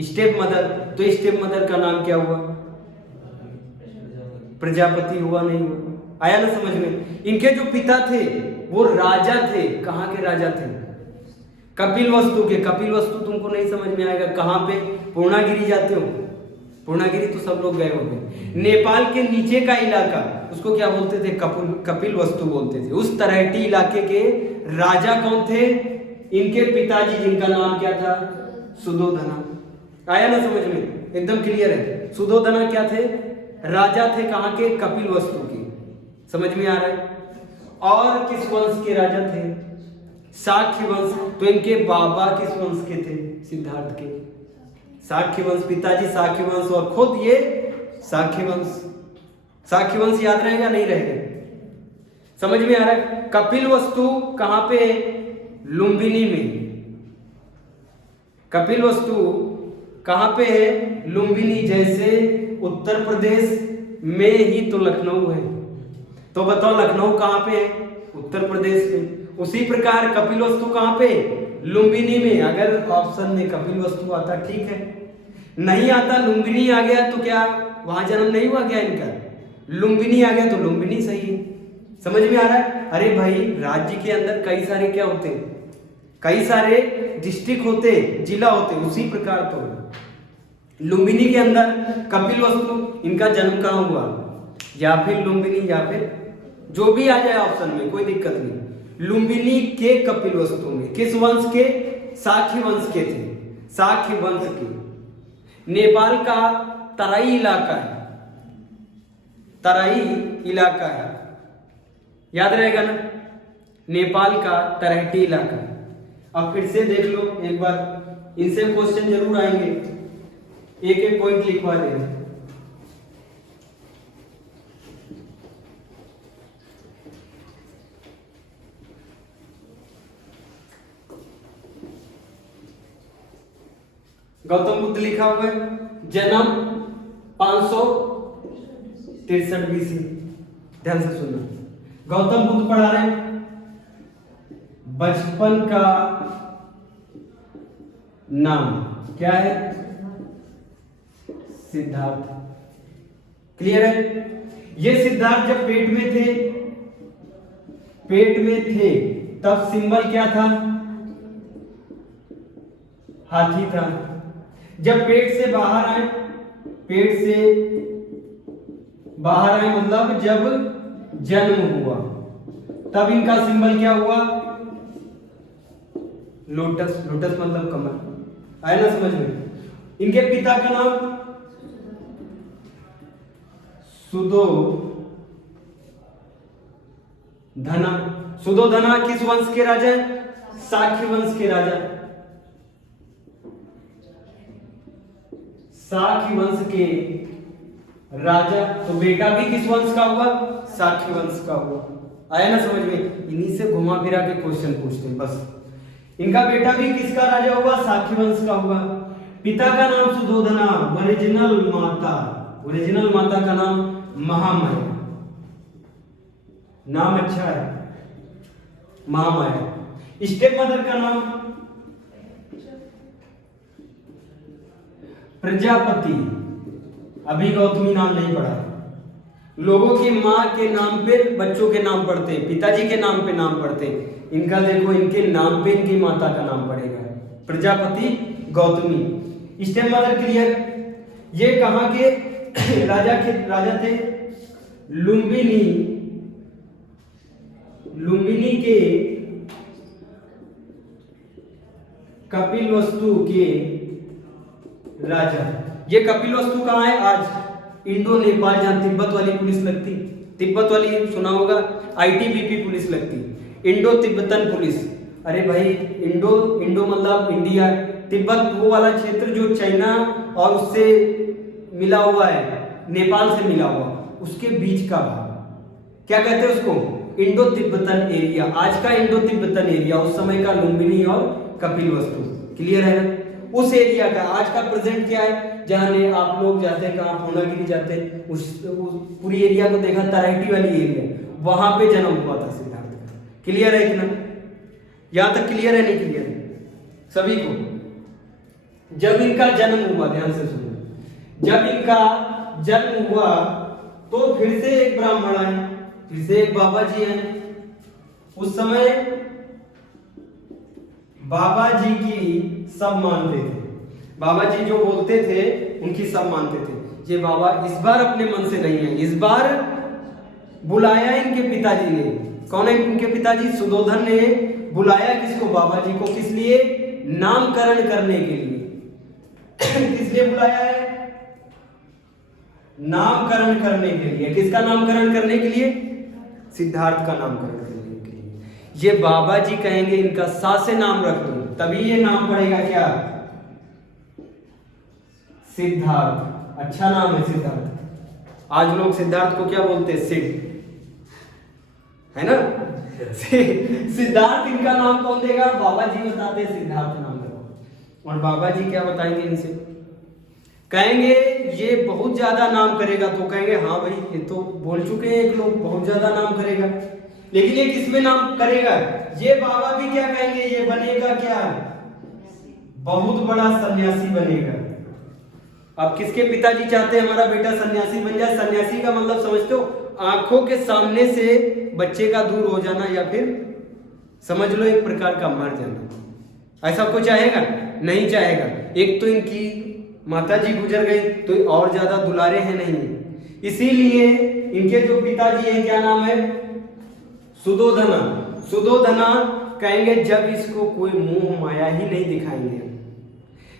Step mother. तो स्टेप मदर का नाम क्या हुआ? प्रजापति हुआ, नहीं हुआ? आया ना समझ में? इनके जो पिता थे वो राजा थे। कहाँ के राजा थे? कपिलवस्तु के। कपिलवस्तु तुमको नहीं समझ में आएगा। कहाँ पे? पूर्णागिरी जाते हो? पूर्णागिरी तो सब लोग गए होंगे। नेपाल के नीचे का इलाका, उसको क्या बोलते थे? कपिलवस्तु बोलते थे। उस तरहटी इलाके के राजा कौन थे? इनके पिताजी, जिनका नाम क्या था? सुधोधना। आया ना समझ में? एकदम क्लियर है। सुधोधना क्या थे? राजा थे। कहाँ के? कपिलवस्तु के। समझ में आ रहा है? और किस वंश के राजा थे? शाक्य वंश। तो इनके बाबा किस वंश के थे? सिद्धार्थ के। शाक्य वंश, पिताजी शाक्य वंश और खुद ये शाक्य वंश। शाक्य वंश याद रहेगा, नहीं रहेगा? समझ में आ रहा है? कपिलवस्तु कहां पे? लुम्बिनी में। कपिलवस्तु कहां पे है? लुम्बिनी। जैसे उत्तर प्रदेश में ही तो लखनऊ है। तो बताओ लखनऊ कहाँ पे है? उत्तर प्रदेश में। उसी प्रकार कपिलवस्तु कहाँ पे? लुम्बिनी में। अगर ऑप्शन में कपिलवस्तु आता ठीक है, नहीं आता लुम्बिनी आ गया तो क्या वहां जन्म नहीं हुआ क्या इनका? लुम्बिनी आ गया तो लुम्बिनी सही है। समझ में आ रहा है? अरे भाई राज्य के अंदर कई सारे क्या होते हैं, कई सारे डिस्ट्रिक्ट होते, जिला होते, उसी प्रकार तो लुम्बिनी के अंदर कपिलवस्तु इनका जन्म कहाँ हुआ? या फिर लुम्बिनी या फिर जो भी आ जाए ऑप्शन में, कोई दिक्कत नहीं। लुम्बिनी के कपिलवस्तु में किस वंश के? शाक्य वंश के थे, शाक्य वंश के। नेपाल का तराई इलाका है, तराई इलाका है, याद रहेगा ना? नेपाल का तराई इलाका। अब फिर से देख लो एक बार, इनसे क्वेश्चन जरूर आएंगे, एक एक पॉइंट लिखवा देना। गौतम बुद्ध लिखा हुआ है, जन्म 563 BC। ध्यान से सुनना, गौतम बुद्ध पढ़ा रहे हैं, बचपन का नाम क्या है? सिद्धार्थ। क्लियर है? ये सिद्धार्थ जब पेट में थे, पेट में थे तब सिंबल क्या था? हाथी था। जब पेट से बाहर आए, पेट से बाहर आए मतलब जब जन्म हुआ, तब इनका सिंबल क्या हुआ? लोटस। लोटस मतलब कमल। आया ना समझ में? इनके पिता का नाम सुधोधना। सुधोधना किस वंश के राजा है? शाक्य वंश के राजा, शाक्य वंश के राजा। तो बेटा भी किस वंश का हुआ? शाक्य वंश का हुआ। आया ना समझ में? इन्हीं से घुमा फिरा के क्वेश्चन पूछते हैं बस। इनका बेटा भी किसका राजा हुआ? शाक्य वंश का हुआ। पिता का नाम सुधोधना, ओरिजिनल माता, ओरिजिनल माता का नाम महामाया। नाम अच्छा है, महामाया। स्टेप मदर का नाम प्रजापति। अभी गौतमी नाम नहीं पढ़ा। लोगों की माँ के नाम पे बच्चों के नाम पढ़ते हैं, पिताजी के नाम पे नाम पढ़ते हैं। इनका देखो, इनके नाम पे इनकी माता का नाम पड़ेगा, Prajapati, Gautami. Step mother clear? ये कहाँ के राजा थे? लुम्बिनी, लुम्बिनी के कपिलवस्तु के राजा। ये कपिलवस्तु कहाँ है? आज इंडो नेपाल, जहां तिब्बत वाली पुलिस लगती, तिब्बत वाली सुना होगा, आईटीबीपी पुलिस लगती, इंडो तिब्बतन पुलिस। अरे भाई इंडो मतलब इंडिया, तिब्बत वो वाला क्षेत्र जो चाइना और उससे मिला हुआ है, नेपाल से मिला हुआ, उसके बीच का भाग, क्या कहते हैं उसको? Indo Tibetan area. आज का इंडो तिब्बतन एरिया, उस समय का लुम्बिनी और कपिलवस्तु। क्लियर है ना? उस एरिया का आज का प्रेजेंट क्या है? जहां आप लोग जाते हैं, कहाँ पूर्णागिरी जाते हैं, उस पूरी एरिया को देखा, तराइटी वाली एरिया, वहां पे जन्म हुआ था सिद्धार्थ का। क्लियर है कि ना? यहां तक क्लियर है? नहीं क्लियर है सभी को? जब इनका जन्म हुआ, ध्यान से सुनो, जब इनका जन्म हुआ तो फिर से एक ब्राह्मण आए, फिर से एक बाबा जी हैं। उस समय बाबा जी की सब मानते थे, बाबा जी जो बोलते थे उनकी सब मानते थे। ये बाबा इस बार अपने मन से नहीं है, इस बार बुलाया इनके पिताजी ने। कौन है इनके पिताजी? सुधोधन ने बुलाया किसको? बाबा जी को। किस लिए? नामकरण करने के लिए। किस लिए बुलाया है? नामकरण करने के लिए। किसका नामकरण करने के लिए? सिद्धार्थ का नामकरण करने के लिए। ये बाबा जी कहेंगे इनका सा से नाम रख दो, तभी ये नाम पड़ेगा क्या? सिद्धार्थ। अच्छा नाम है सिद्धार्थ। आज लोग सिद्धार्थ को क्या बोलते हैं? सिद्ध, है ना? सिद्धार्थ इनका नाम कौन देगा? बाबा जी बताते हैं सिद्धार्थ नाम रखो। और बाबा जी क्या बताएंगे इनसे? कहेंगे ये बहुत ज्यादा नाम करेगा, तो कहेंगे हाँ भाई ये तो बोल चुके हैं एक लोग, बहुत ज्यादा नाम करेगा। लेकिन ये किसमें नाम करेगा? ये बाबा भी क्या कहेंगे, ये बनेगा क्या? बहुत बड़ा सन्यासी बनेगा। अब किसके पिताजी चाहते हैं हमारा बेटा सन्यासी बन जाए? सन्यासी का मतलब समझते हो? आंखों के सामने से बच्चे का दूर हो जाना, या फिर समझ लो एक प्रकार का मर जाना। ऐसा कोई चाहेगा? नहीं चाहेगा। एक तो इनकी माताजी गुजर गई, तो और ज्यादा दुलारे हैं नहीं, इसीलिए इनके जो पिताजी हैं क्या नाम है? सुदोधना। सुदोधना कहेंगे जब इसको कोई मोह माया ही नहीं दिखाएंगे,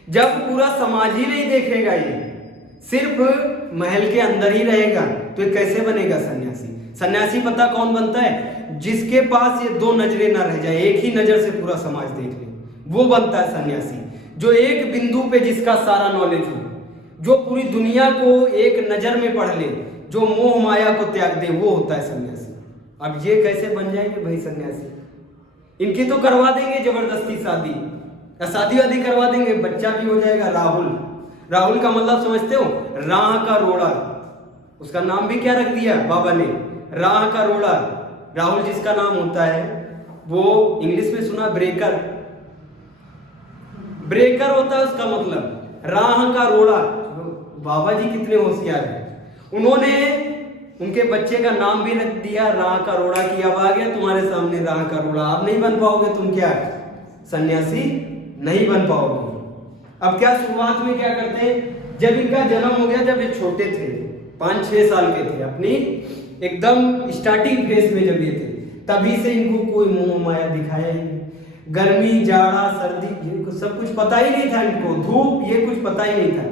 जब पूरा समाज ही नहीं देखेगा, ये सिर्फ महल के अंदर ही रहेगा, तो ये कैसे बनेगा सन्यासी? सन्यासी पता कौन बनता है? जिसके पास ये दो नजरें ना रह जाए, एक ही नजर से पूरा समाज देख ले, वो बनता है सन्यासी। जो एक बिंदु पे जिसका सारा नॉलेज हो, जो पूरी दुनिया को एक नजर में पढ़ ले, जो मोह माया को त्याग दे, वो होता है सन्यासी। अब ये कैसे बन जाएंगे भाई सन्यासी? इनकी तो करवा देंगे जबरदस्ती शादी, या शादी वादी करवा देंगे, बच्चा भी हो जाएगा। राहुल। राहुल का मतलब समझते हो? राह का रोड़ा। उसका नाम भी क्या रख दिया बाबा ने? राह का रोड़ा। राहुल जिसका नाम होता है वो इंग्लिश में सुना ब्रेकर। ब्रेकर होता है उसका मतलब, राह का रोड़ा। बाबा जी कितने होशियार हैं, उन्होंने उनके बच्चे का नाम भी रख दिया राह का रोड़ा, कि अब आ गया तुम्हारे सामने राह का रोड़ा, अब नहीं बन पाओगे तुम क्या सन्यासी, नहीं बन पाओगे। अब क्या शुरुआत में क्या करते हैं, जब इनका जन्म हो गया, जब ये छोटे थे 5-6 साल के थे, अपनी एकदम स्टार्टिंग फेज में जब ये थे, तभी से इनको कोई मोह माया दिखाया ही नहीं। गर्मी जाड़ा सर्दी ये सब कुछ पता ही नहीं था इनको, धूप ये कुछ पता ही नहीं था।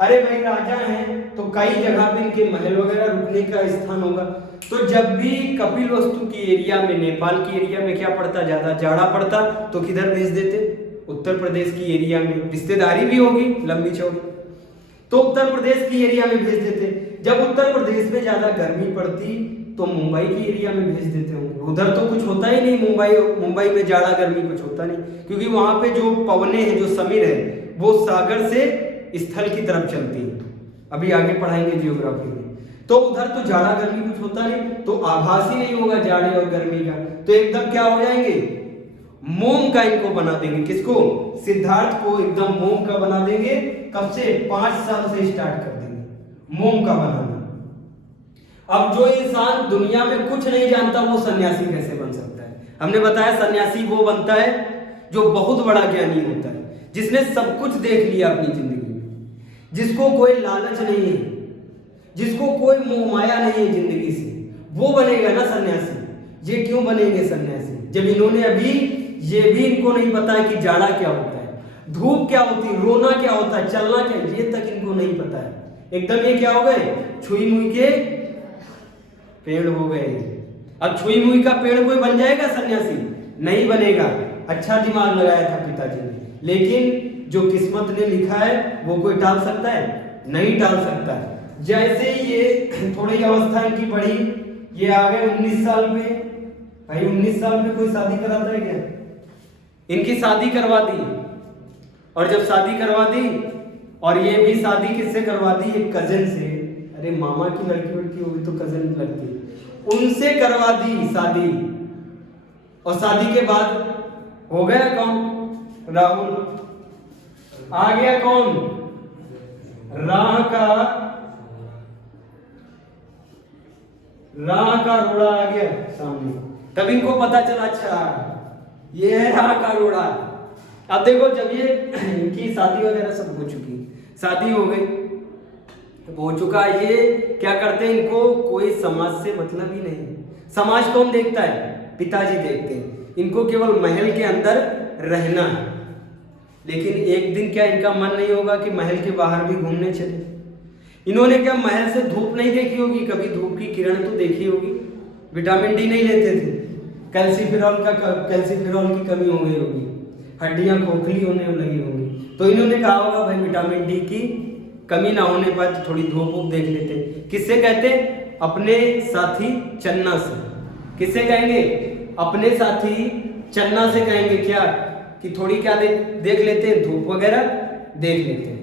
अरे भाई राजा हैं तो कई जगह पे इनके महल वगैरह रुकने का स्थान होगा, तो जब भी कपिलवस्तु की एरिया में, नेपाल की एरिया में क्या पड़ता, ज्यादा जाड़ा पड़ता, तो किधर भेज देते? उत्तर प्रदेश की एरिया में, रिश्तेदारी भी होगी लंबी चौड़ी, तो उत्तर प्रदेश की एरिया में भेज देते। जब उत्तर प्रदेश में ज्यादा गर्मी पड़ती तो मुंबई की एरिया में भेज देते होंगे, उधर तो कुछ होता ही नहीं, मुंबई में ज्यादा गर्मी कुछ होता नहीं, क्योंकि वहां पे जो पवने हैं, जो समीर है, वो सागर से स्थल की तरफ चलती है। अभी आगे पढ़ाएंगे जियोग्राफी में, तो उधर तो जाड़ा गर्मी कुछ होता नहीं, तो आभास ही नहीं होगा जाड़े और गर्मी का, तो एकदम क्या हो जाएंगे, मोम का इनको बना देंगे। किसको? सिद्धार्थ को एकदम मोम का बना देंगे। कब से? 5 साल से स्टार्ट कर देंगे मोम का बनाना। अब जो इंसान दुनिया में कुछ नहीं जानता वो सन्यासी कैसे बन सकता है? हमने बताया सन्यासी वो बनता है जो बहुत बड़ा ज्ञानी होता है, जिसने सब कुछ देख लिया अपनी जिंदगी में, जिसको कोई लालच नहीं है, जिसको कोई मोह माया नहीं है जिंदगी से, वो बनेगा ना सन्यासी। ये क्यों बनेंगे सन्यासी? जब इन्होंने अभी ये भी इनको नहीं पता है कि जाड़ा क्या होता है, धूप क्या होती है, रोना क्या होता है, चलना क्या, ये तक इनको नहीं पता है। एकदम ये क्या हो गए, छुई मुई के पेड़ हो गए। अब छुई मुई का पेड़ कोई बन जाएगा सन्यासी? नहीं बनेगा। अच्छा दिमाग लगाया था पिताजी ने, लेकिन जो किस्मत ने लिखा है वो कोई टाल सकता है? नहीं टाल सकता है। जैसे ही ये थोड़ी अवस्था इनकी बढ़ी, ये आ गए 19 साल पे। भाई 19 साल पे कोई शादी कराता है क्या? इनकी शादी करवा दी, और जब शादी करवा दी, और ये भी शादी किससे करवा दी? एक कजन से। अरे मामा की लड़की वड़की होगी तो कजन लगती, उनसे करवा दी शादी। और शादी के बाद हो गया कौन? राहुल। आ गया कौन? राह का रोड़ा आ गया सामने। तब इनको पता चला, अच्छा ये है राह का रोड़ा। अब देखो, जब ये इनकी शादी वगैरह सब हो चुकी, शादी हो गई, हो चुका, ये क्या करते हैं, इनको कोई समाज से मतलब ही नहीं। समाज कौन देखता है? पिताजी देखते हैं। इनको केवल महल के अंदर रहना है। लेकिन एक दिन क्या इनका मन नहीं होगा कि महल के बाहर भी घूमने चले? इन्होंने क्या महल से धूप नहीं देखी होगी? कभी धूप की किरण तो देखी होगी। विटामिन डी नहीं लेते थे, कैल्सीफेरॉल की कमी हो गई होगी, हड्डियां खोखली होने लगी होंगी, तो इन्होंने कहा होगा भाई विटामिन डी की कमी ना होने पर थोड़ी धूप वूप देख लेते। किससे कहते? अपने साथी चन्ना से। किससे कहेंगे? अपने साथी चन्ना से कहेंगे क्या, कि थोड़ी क्या देख लेते हैं, धूप वगैरह देख लेते हैं।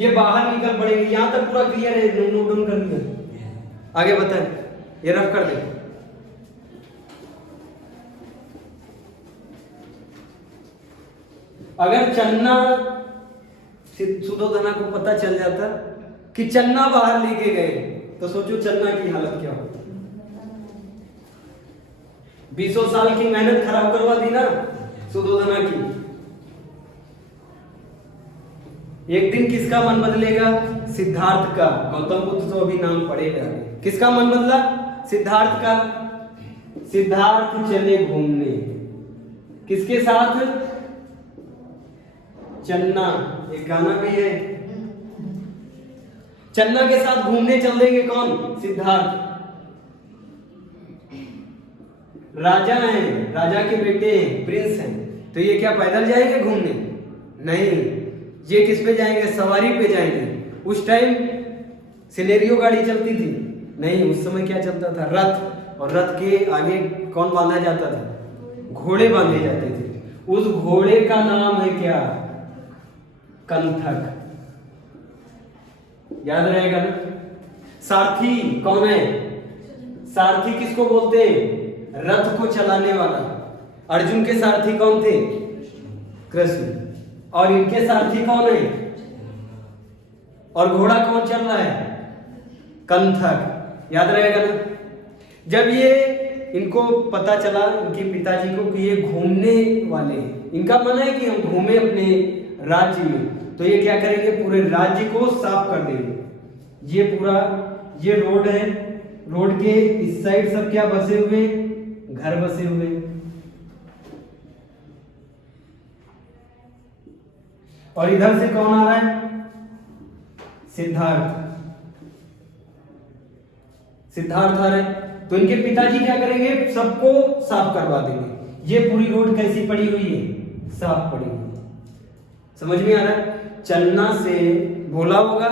ये बाहर निकल पड़ेंगे। यहां तक पूरा क्लियर है, नोट डाउन कर लिया। आगे बताएं, ये रफ कर दे। अगर चन्ना सुधोधना को पता चल जाता कि चन्ना बाहर लेके गए, तो सोचो चन्ना की हालत क्या होती। 20 साल की मेहनत खराब करवा दी ना सुधोधना की। एक दिन किसका मन बदलेगा? सिद्धार्थ का। गौतम बुद्ध तो अभी नाम पड़ेगा। किसका मन बदला? सिद्धार्थ का। सिद्धार्थ चले घूमने, किसके साथ? चन्ना। एक गाना भी है, चन्ना के साथ घूमने चल देंगे। कौन? सिद्धार्थ। राजा हैं, राजा के बेटे हैं, प्रिंस हैं, तो ये क्या पैदल जाएंगे घूमने? नहीं, ये किस पे जाएंगे? सवारी पे जाएंगे। उस टाइम सिलेरियो गाड़ी चलती थी नहीं, उस समय क्या चलता था? रथ। और रथ के आगे कौन बांधा जाता था? घोड़े बांधे जाते थे। उस घोड़े का नाम है क्या? कंथक। याद रहेगा ना? सारथी कौन है? सारथी किसको बोलते हैं? रथ को चलाने वाला। अर्जुन के सारथी कौन थे? कृष्ण। और इनके सारथी कौन है? और घोड़ा कौन चल रहा है? कंथक। याद रहेगा ना? जब ये इनको पता चला इनके पिताजी को कि ये घूमने वाले हैं, इनका मन है कि हम घूमे अपने राज्य में, तो ये क्या करेंगे? पूरे राज्य को साफ कर देंगे। ये पूरा ये रोड है, रोड के इस साइड सब क्या बसे हुए? घर बसे हुए। और इधर से कौन आ रहा है? सिद्धार्थ। सिद्धार्थ आ रहे हैं, तो इनके पिताजी क्या करेंगे? सबको साफ करवा देंगे। ये पूरी रोड कैसी पड़ी हुई है? साफ पड़ी हुई है। समझ में आ रहा है? चलना से बोला होगा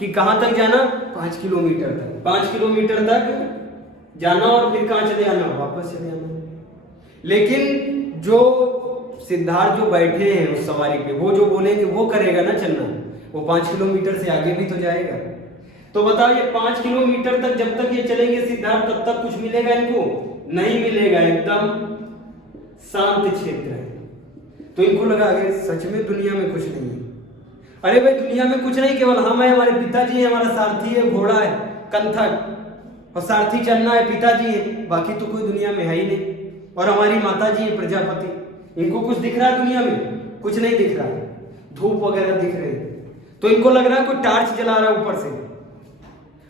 कि कहां तक जाना? 5 किलोमीटर तक। 5 किलोमीटर तक जाना और फिर कहां चले आना? वापस चले आना। लेकिन जो सिद्धार्थ जो बैठे हैं उस सवारी पे, वो जो बोलेंगे वो करेगा ना चलना। वो 5 किलोमीटर से आगे भी तो जाएगा। तो बताओ ये 5 किलोमीटर तक जब तक ये चलेंगे सिद्धार्थ, तब तक कुछ मिलेगा इनको? नहीं मिलेगा। एकदम शांत क्षेत्र है। तो इनको लगा अगर सच में दुनिया में कुछ नहीं है। अरे भाई दुनिया में कुछ नहीं, केवल हम है, हमारे पिताजी है, हमारा सारथी है, घोड़ा है कंथक, और सारथी चलना है, पिताजी है, बाकी तो कोई दुनिया में है ही नहीं। और हमारी माता जी है प्रजापति। इनको कुछ दिख रहा है दुनिया में? कुछ नहीं दिख रहा। धूप वगैरह दिख रहे हैं, तो इनको लग रहा है कोई टार्च जला रहा है ऊपर से।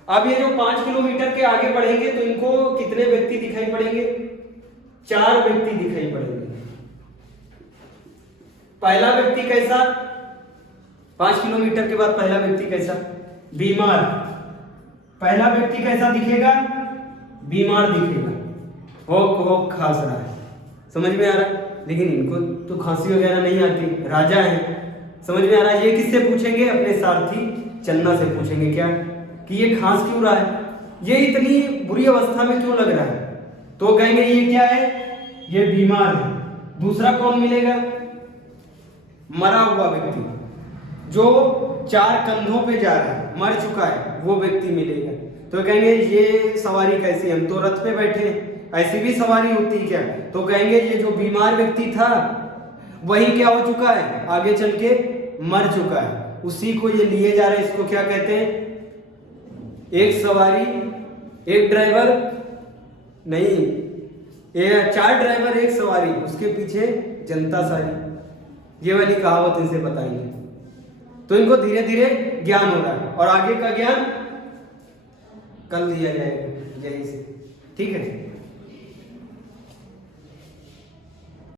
अब ये जो 5 किलोमीटर के आगे बढ़ेंगे तो इनको कितने व्यक्ति दिखाई पड़ेंगे? 4 व्यक्ति दिखाई पड़ेंगे। पहला व्यक्ति कैसा? 5 किलोमीटर के बाद पहला व्यक्ति कैसा? बीमार। पहला व्यक्ति कैसा दिखेगा? बीमार दिखेगा, होक खांस रहा है। समझ में आ रहा है? लेकिन इनको तो खांसी वगैरह नहीं आती, राजा है। समझ में आ रहा है? ये किससे पूछेंगे? अपने सारथी चन्ना से पूछेंगे क्या कि ये खांस क्यों रहा है, ये इतनी बुरी अवस्था में क्यों लग रहा है? तो कहेंगे ये क्या है? ये बीमार है। दूसरा कौन मिलेगा? मरा हुआ व्यक्ति, जो 4 कंधों पे जा रहा है, मर चुका है, वो व्यक्ति मिलेगा। तो कहेंगे ये सवारी कैसी? हम तो रथ पे बैठे, ऐसी भी सवारी होती क्या? तो कहेंगे ये जो बीमार व्यक्ति था वही क्या हो चुका है? आगे चल के मर चुका है, उसी को ये लिए जा रहे हैं। इसको क्या कहते हैं? एक सवारी एक ड्राइवर नहीं, ये 4 ड्राइवर एक सवारी, उसके पीछे जनता सारी। ये वाली कहावत इनसे बताएंगे, तो इनको धीरे धीरे ज्ञान हो रहा है। और आगे का ज्ञान कल दिया जाएगा यहीं से। ठीक है।